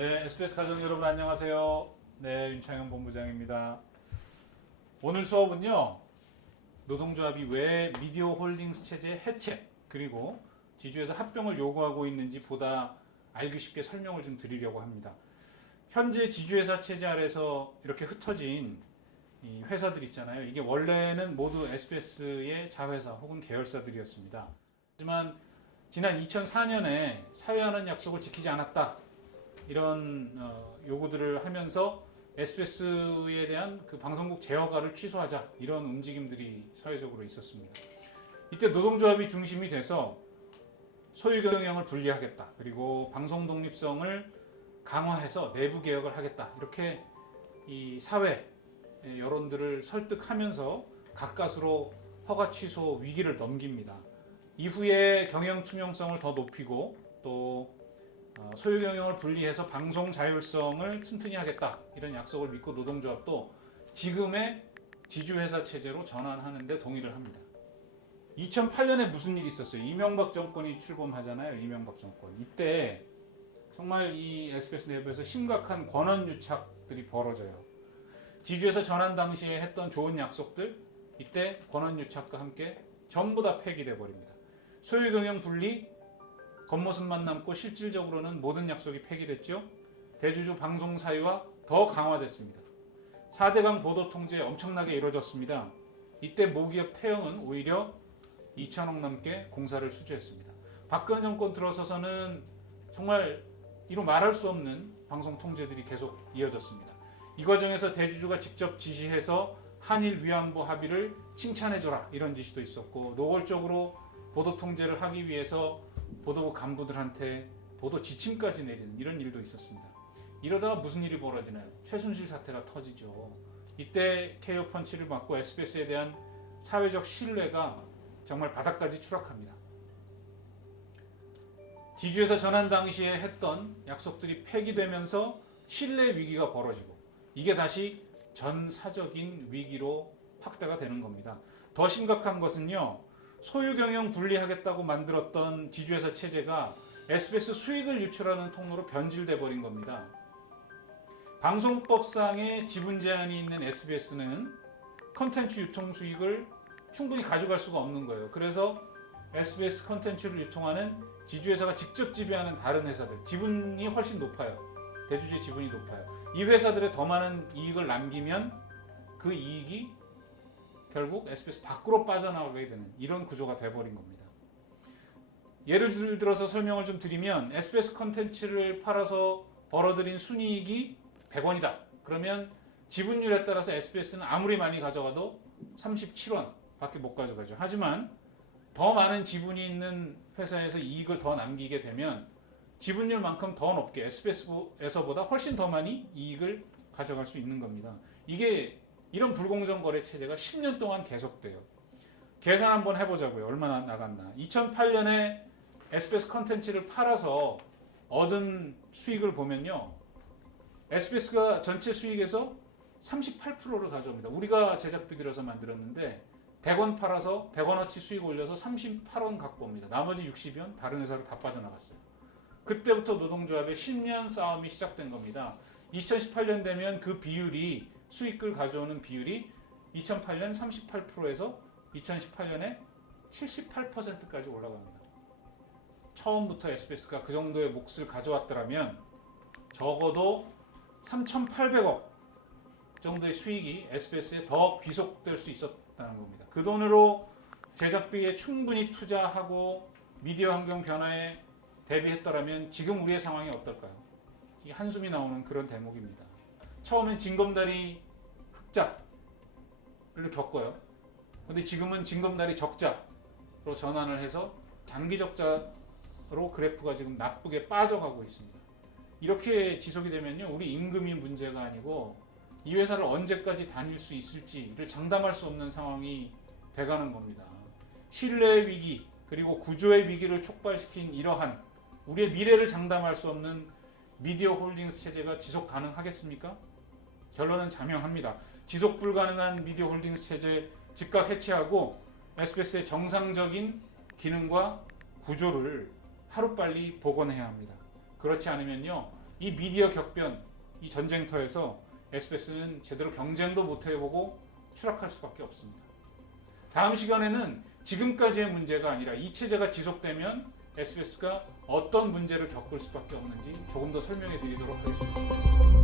네, SBS 가족 여러분 안녕하세요. 네, 윤창현 본부장입니다. 오늘 수업은요, 노동조합이 왜 미디어 홀딩스 체제 해체 그리고 지주에서 합병을 요구하고 있는지 보다 알기 쉽게 설명을 좀 드리려고 합니다. 현재 지주회사 체제 아래서 이렇게 흩어진 이 회사들 있잖아요. 이게 원래는 모두 SBS의 자회사 혹은 계열사들이었습니다. 하지만 지난 2004년에 사회하는 약속을 지키지 않았다. 이런 요구들을 하면서 SBS에 대한 그 방송국 제어가를 취소하자 이런 움직임들이 사회적으로 있었습니다. 이때 노동조합이 중심이 돼서 소유 경영을 분리하겠다. 그리고 방송 독립성을 강화해서 내부 개혁을 하겠다. 이렇게 이 사회 여론들을 설득하면서 가까스로 허가 취소 위기를 넘깁니다. 이후에 경영 투명성을 더 높이고 또 소유 경영을 분리해서 방송 자율성을 튼튼히 하겠다 이런 약속을 믿고 노동조합도 지금의 지주회사 체제로 전환하는 데 동의를 합니다. 2008년에 무슨 일이 있었어요? 이명박 정권이 출범하잖아요. 이명박 정권. 이때 정말 이 SBS 내부에서 심각한 권한 유착들이 벌어져요. 지주회사 전환 당시에 했던 좋은 약속들 이때 권한 유착과 함께 전부 다 폐기돼 버립니다. 소유 경영 분리 겉모습만 남고 실질적으로는 모든 약속이 폐기됐죠. 대주주 방송 사유화 더 강화됐습니다. 4대강 보도 통제 엄청나게 이루어졌습니다. 이때 모기업 태영은 오히려 2천억 넘게 공사를 수주했습니다. 박근혜 정권 들어서서는 정말 이루 말할 수 없는 방송 통제들이 계속 이어졌습니다. 이 과정에서 대주주가 직접 지시해서 한일 위안부 합의를 칭찬해줘라 이런 지시도 있었고 노골적으로 보도 통제를 하기 위해서 보도국 간부들한테 보도 지침까지 내리는 이런 일도 있었습니다. 이러다가 무슨 일이 벌어지나요? 최순실 사태가 터지죠. 이때 KO 펀치를 맞고 SBS에 대한 사회적 신뢰가 정말 바닥까지 추락합니다. 지주회사 전환 당시에 했던 약속들이 폐기되면서 신뢰 위기가 벌어지고 이게 다시 전사적인 위기로 확대가 되는 겁니다. 더 심각한 것은요. 소유 경영 분리하겠다고 만들었던 지주회사 체제가 SBS 수익을 유출하는 통로로 변질돼 버린 겁니다. 방송법상의 지분 제한이 있는 SBS는 컨텐츠 유통 수익을 충분히 가져갈 수가 없는 거예요. 그래서 SBS 컨텐츠를 유통하는 지주회사가 직접 지배하는 다른 회사들 지분이 훨씬 높아요. 대주주의 지분이 높아요. 이 회사들에 더 많은 이익을 남기면 그 이익이 결국 SBS 밖으로 빠져나가게 되는 이런 구조가 돼버린 겁니다. 예를 들어서 설명을 좀 드리면 SBS 컨텐츠를 팔아서 벌어들인 순이익이 100원이다. 그러면 지분율에 따라서 SBS는 아무리 많이 가져가도 37원 밖에 못 가져가죠. 하지만 더 많은 지분이 있는 회사에서 이익을 더 남기게 되면 지분율만큼 더 높게 SBS에서보다 훨씬 더 많이 이익을 가져갈 수 있는 겁니다. 이런 불공정 거래 체제가 10년 동안 계속돼요. 계산 한번 해보자고요. 얼마나 나갔나. 2008년에 SBS 컨텐츠를 팔아서 얻은 수익을 보면요. SBS가 전체 수익에서 38%를 가져옵니다. 우리가 제작비 들여서 만들었는데 100원 팔아서 100원어치 수익 올려서 38원 갖고 옵니다. 나머지 60원 다른 회사로 다 빠져나갔어요. 그때부터 노동조합의 10년 싸움이 시작된 겁니다. 2018년 되면 그 비율이 수익을 가져오는 비율이 2008년 38%에서 2018년에 78%까지 올라갑니다. 처음부터 SBS가 그 정도의 몫을 가져왔더라면 적어도 3,800억 정도의 수익이 SBS에 더 귀속될 수 있었다는 겁니다. 그 돈으로 제작비에 충분히 투자하고 미디어 환경 변화에 대비했더라면 지금 우리의 상황이 어떨까요? 이 한숨이 나오는 그런 대목입니다. 처음엔 징검다리 흑자를 겪어요. 근데 지금은 징검다리 적자로 전환을 해서 장기 적자로 그래프가 지금 나쁘게 빠져가고 있습니다. 이렇게 지속이 되면요, 우리 임금이 문제가 아니고 이 회사를 언제까지 다닐 수 있을지를 장담할 수 없는 상황이 돼가는 겁니다. 신뢰의 위기 그리고 구조의 위기를 촉발시킨 이러한 우리의 미래를 장담할 수 없는 미디어 홀딩스 체제가 지속 가능하겠습니까? 결론은 자명합니다. 지속 불가능한 미디어 홀딩스 체제 즉각 해체하고 SBS의 정상적인 기능과 구조를 하루빨리 복원해야 합니다. 그렇지 않으면요, 이 미디어 격변, 이 전쟁터에서 SBS는 제대로 경쟁도 못 해보고 추락할 수밖에 없습니다. 다음 시간에는 지금까지의 문제가 아니라 이 체제가 지속되면 SBS가 어떤 문제를 겪을 수밖에 없는지 조금 더 설명해 드리도록 하겠습니다.